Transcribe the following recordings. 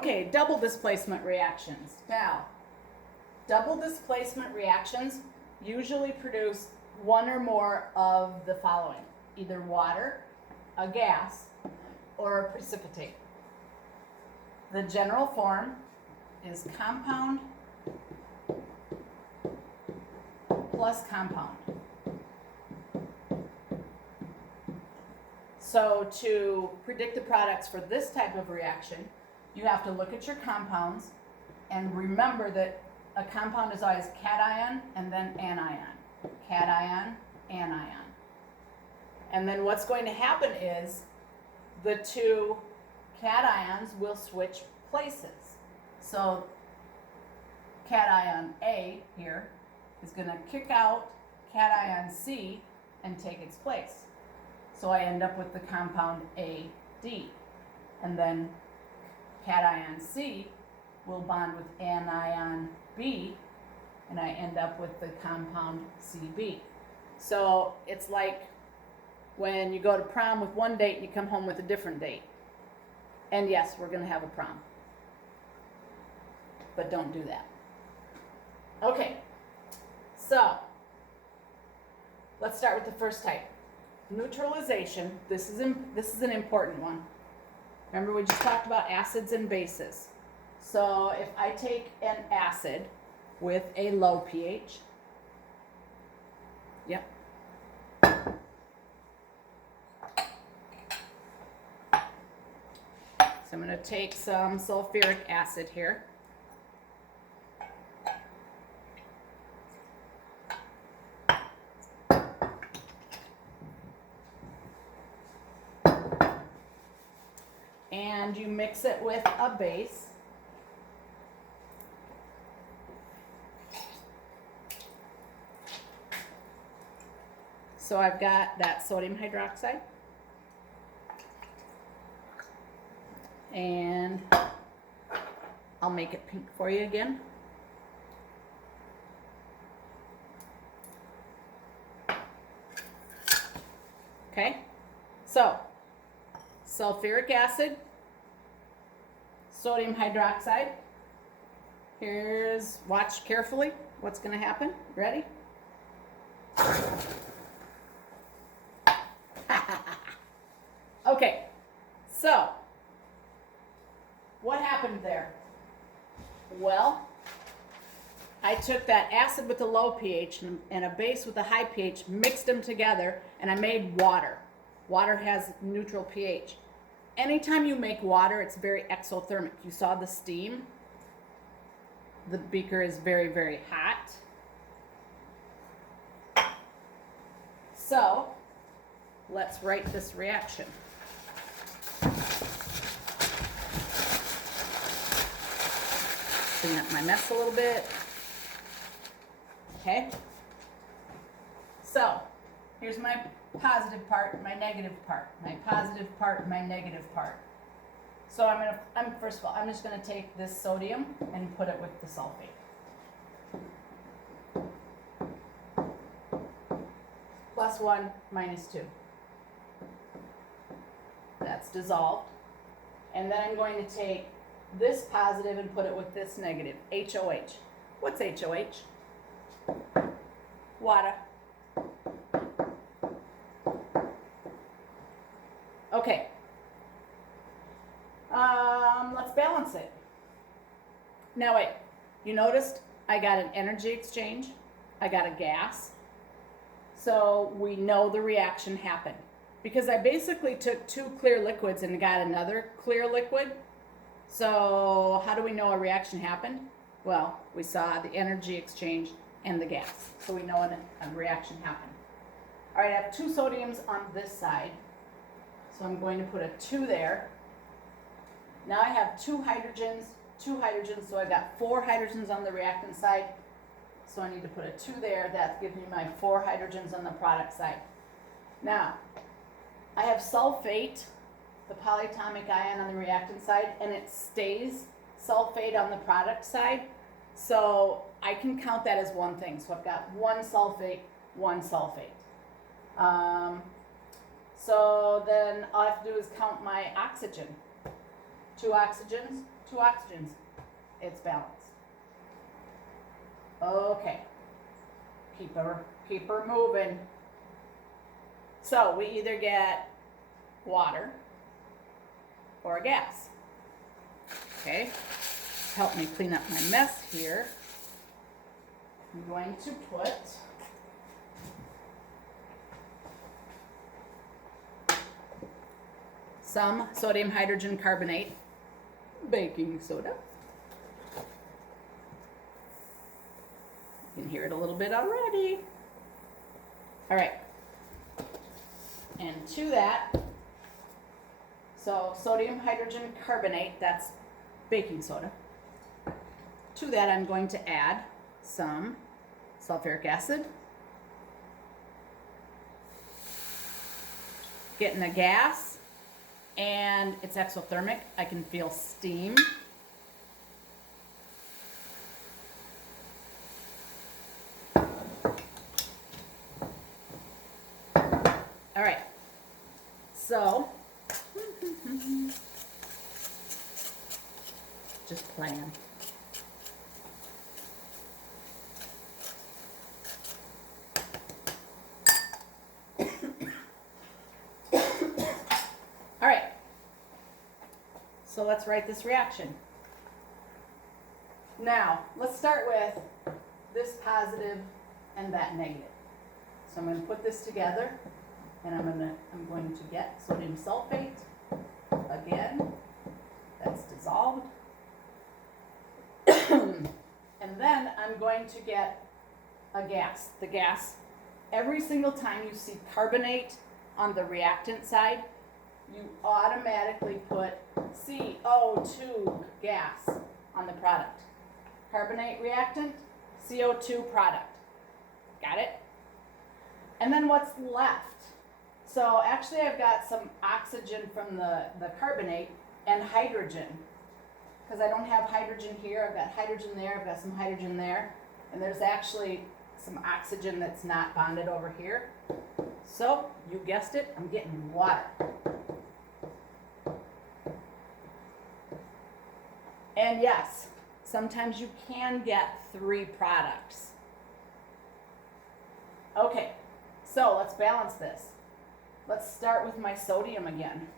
Okay, double displacement reactions. Now, double displacement reactions usually produce one or more of the following: either water, a gas, or a precipitate. The general form is compound plus compound. So to predict the products for this type of reaction, you have to look at your compounds and remember that a compound is always cation and then anion. Cation, anion. And then what's going to happen is the two cations will switch places. So cation A here is going to kick out cation C and take its place. So I end up with the compound AD. And then cation C will bond with anion B, and I end up with the compound CB. So it's like when you go to prom with one date and you come home with a different date. And yes, we're going to have a prom. But don't do that. Okay, so let's start with the first type. Neutralization. This is an important one. Remember, we just talked about acids and bases. So if I take an acid with a low pH, yep. So I'm going to take some sulfuric acid here. And you mix it with a base. So I've got that sodium hydroxide. And I'll make it pink for you again. Okay, so sulfuric acid, sodium hydroxide. Here's, watch carefully what's going to happen. Ready? Okay, so what happened there? Well, I took that acid with a low pH and a base with a high pH, mixed them together, and I made water. Water has neutral pH. Anytime you make water, it's very exothermic. You saw the steam. The beaker is very, very hot. So, let's write this reaction. Clean up my mess a little bit. Okay. So, here's my positive part, my negative part, my positive part, my negative part. So first of all, I'm just gonna take this sodium and put it with the sulfate. +1, -2. That's dissolved. And then I'm going to take this positive and put it with this negative, HOH. What's HOH? Water. Okay. Let's balance it. Now wait, you noticed I got an energy exchange, I got a gas, so we know the reaction happened. Because I basically took two clear liquids and got another clear liquid. So how do we know a reaction happened? Well, we saw the energy exchange and the gas, so we know a reaction happened. All right, I have two sodiums on this side, so I'm going to put a 2 there. Now I have two hydrogens, so I got 4 hydrogens on the reactant side, so I need to put a 2 there. That gives me my 4 hydrogens on the product side. Now, I have sulfate, the polyatomic ion on the reactant side, and it stays sulfate on the product side, so I can count that as one thing. So I've got 1 sulfate, 1 sulfate. So then all I have to do is count my oxygen. 2 oxygens, 2 oxygens. It's balanced. Okay. Keep her moving. So we either get water or a gas. Okay. Help me clean up my mess here. I'm going to put some sodium hydrogen carbonate, baking soda. You can hear it a little bit already. All right. And to that, so sodium hydrogen carbonate, that's baking soda. To that, I'm going to add some sulfuric acid. Getting a gas, and it's exothermic. I can feel steam. All right, so just playing. All right, so let's write this reaction. Now, let's start with this positive and that negative. So I'm going to put this together, and I'm going to get sodium sulfate again. That's dissolved. And then I'm going to get a gas. The gas, every single time you see carbonate on the reactant side, you automatically put CO2 gas on the product. Carbonate reactant, CO2 product. Got it? And then what's left? So actually I've got some oxygen from the carbonate and hydrogen. Because I don't have hydrogen here, I've got hydrogen there, I've got some hydrogen there. And there's actually some oxygen that's not bonded over here. So, you guessed it, I'm getting water. And yes, sometimes you can get 3 products. Okay, so let's balance this. Let's start with my sodium again.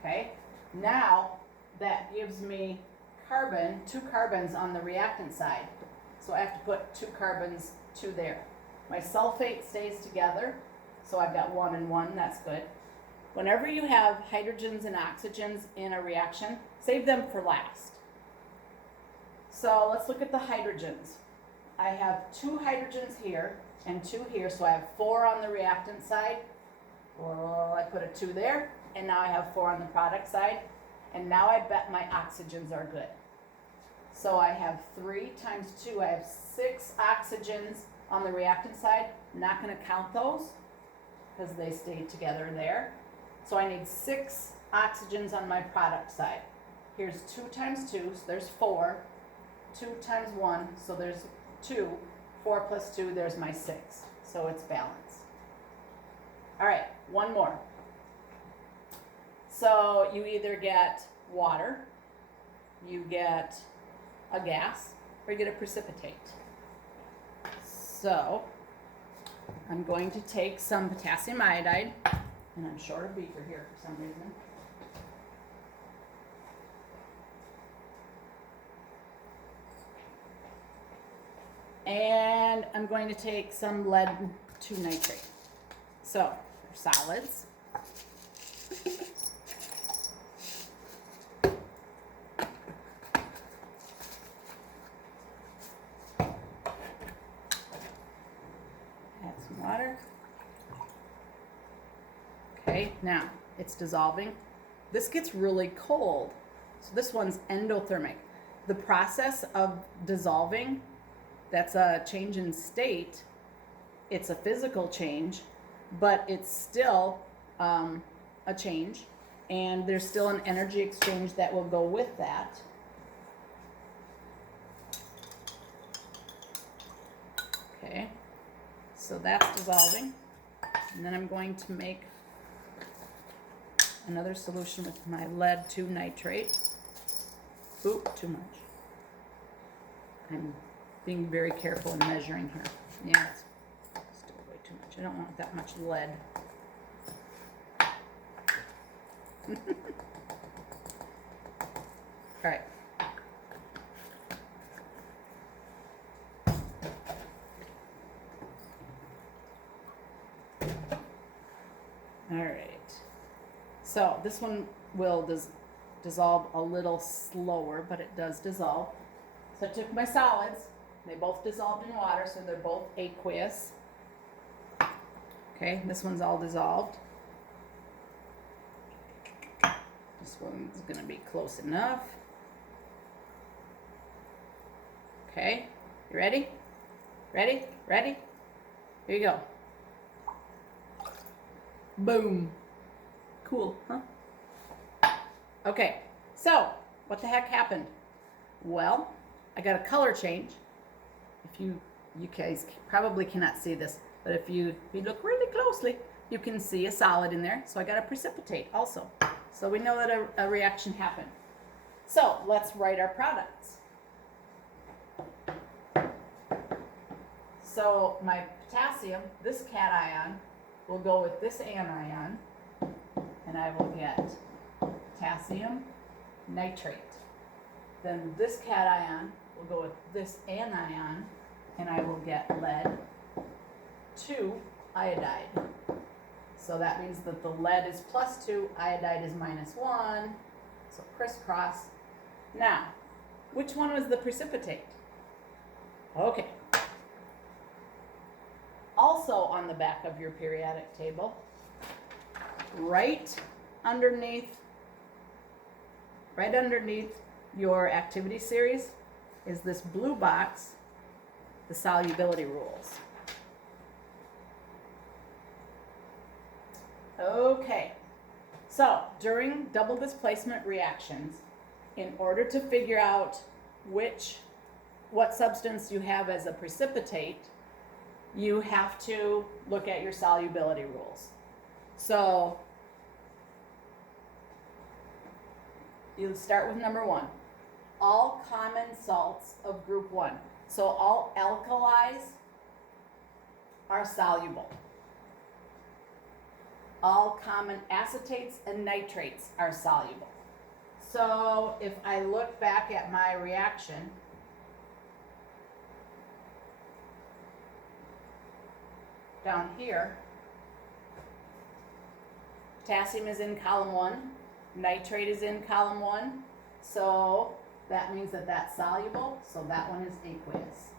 Okay, now that gives me carbon, 2 carbons on the reactant side. So I have to put 2 carbons, 2 there. My sulfate stays together, so I've got 1 and 1, that's good. Whenever you have hydrogens and oxygens in a reaction, save them for last. So let's look at the hydrogens. I have 2 hydrogens here and 2 here, so I have 4 on the reactant side. Well, I put a 2 there, and now I have 4 on the product side, and now I bet my oxygens are good. So I have 3 times 2, I have 6 oxygens on the reactant side. I'm not going to count those because they stayed together there. So I need 6 oxygens on my product side. Here's 2 times 2, so there's 4. 2 times 1, so there's 2. 4 plus 2, there's my 6. So it's balanced. All right, one more. So you either get water, you get a gas, or you get a precipitate. So I'm going to take some potassium iodide, and I'm short of beaker here for some reason. And I'm going to take some lead 2 nitrate. So they're solids. Add some water. Okay, now it's dissolving. This gets really cold. So this one's endothermic. The process of dissolving, that's a change in state. It's a physical change, but it's still a change, and there's still an energy exchange that will go with that. Okay, so that's dissolving, and then I'm going to make another solution with my lead 2 nitrate. Oop, too much. I'm being very careful in measuring here. Yeah, it's still way too much. I don't want that much lead. All right. All right. So this one will dissolve a little slower, but it does dissolve. So I took my solids. They both dissolved in water, so they're both aqueous. Okay, this one's all dissolved. This one's going to be close enough. Okay, you ready? Ready? Ready? Here you go. Boom. Cool, huh? Okay, so what the heck happened? Well, I got a color change. If you guys probably cannot see this, but if you look really closely, you can see a solid in there. So I got a precipitate also. So we know that a reaction happened. So let's write our products. So my potassium, this cation, will go with this anion, and I will get potassium nitrate. Then this cation will go with this anion, and I will get lead 2 iodide. So that means that the lead is +2, iodide is -1, so crisscross. Now, which one was the precipitate? Okay. Also on the back of your periodic table, right underneath your activity series is this blue box, the solubility rules. Okay, so during double displacement reactions, in order to figure out what substance you have as a precipitate, you have to look at your solubility rules. So you start with number 1. All common salts of group 1. So all alkalis are soluble. All common acetates and nitrates are soluble. So if I look back at my reaction, down here, potassium is in column 1, nitrate is in column 1, so that means that that's soluble, so that one is aqueous.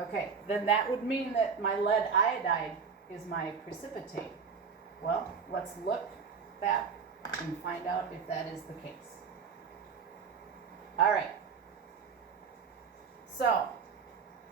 Okay, then that would mean that my lead iodide is my precipitate. Well, let's look back and find out if that is the case. All right, so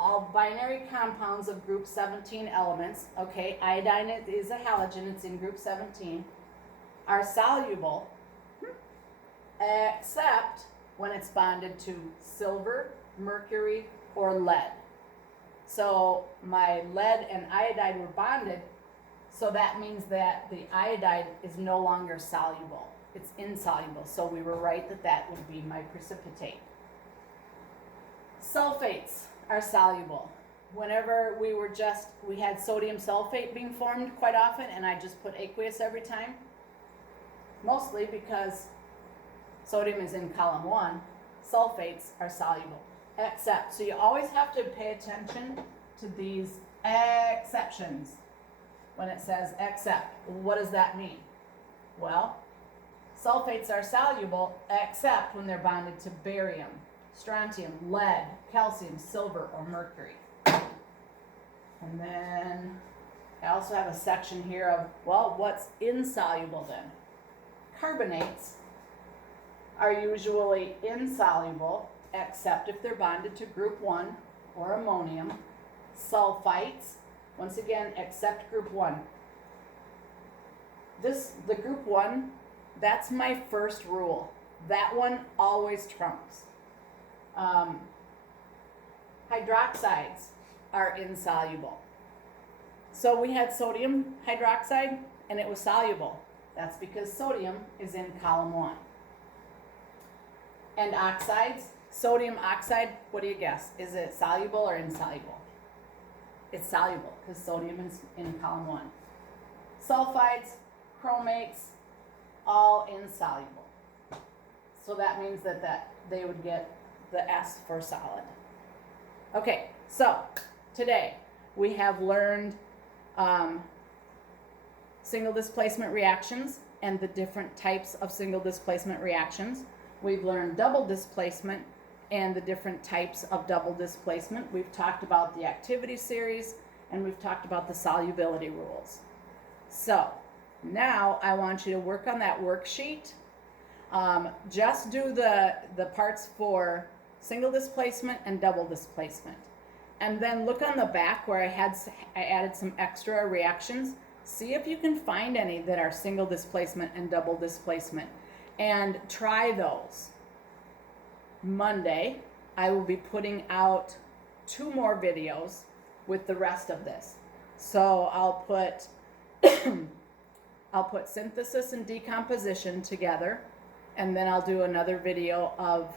all binary compounds of group 17 elements, okay, iodine is a halogen, it's in group 17, are soluble, except when it's bonded to silver, mercury, or lead. So my lead and iodide were bonded, so that means that the iodide is no longer soluble. It's insoluble, so we were right that that would be my precipitate. Sulfates are soluble. Whenever we had sodium sulfate being formed quite often, and I just put aqueous every time, mostly because sodium is in column 1, sulfates are soluble. Except, so you always have to pay attention to these exceptions. When it says except, what does that mean? Well, sulfates are soluble except when they're bonded to barium, strontium, lead, calcium, silver, or mercury. And then I also have a section here of, well, what's insoluble then? Carbonates are usually insoluble except if they're bonded to group 1 or ammonium. Sulfites, once again, except group 1. The group 1, that's my first rule. That one always trumps. Hydroxides are insoluble. So we had sodium hydroxide and it was soluble. That's because sodium is in column 1. And oxides, sodium oxide, what do you guess? Is it soluble or insoluble? It's soluble because sodium is in column 1. Sulfides, chromates, all insoluble. So that means that they would get the S for solid. Okay, so today we have learned single displacement reactions and the different types of single displacement reactions. We've learned double displacement and the different types of double displacement. We've talked about the activity series and we've talked about the solubility rules. So now I want you to work on that worksheet. Just do the parts for single displacement and double displacement. And then look on the back where I added some extra reactions. See if you can find any that are single displacement and double displacement. And try those. Monday, I will be putting out 2 more videos with the rest of this. So I'll put I'll put synthesis and decomposition together, and then I'll do another video of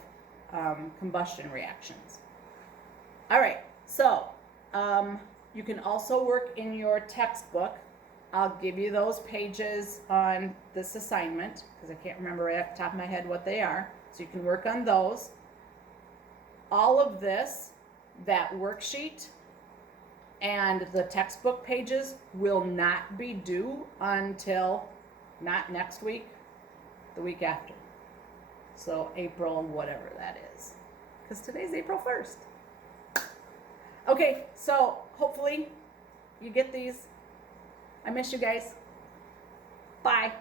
combustion reactions. All right, so you can also work in your textbook. I'll give you those pages on this assignment because I can't remember right off the top of my head what they are. So you can work on those. All of this, that worksheet and the textbook pages will not be due until not next week, the week after. So April, whatever that is, because today's April 1st. Okay, so hopefully you get these. I miss you guys. Bye.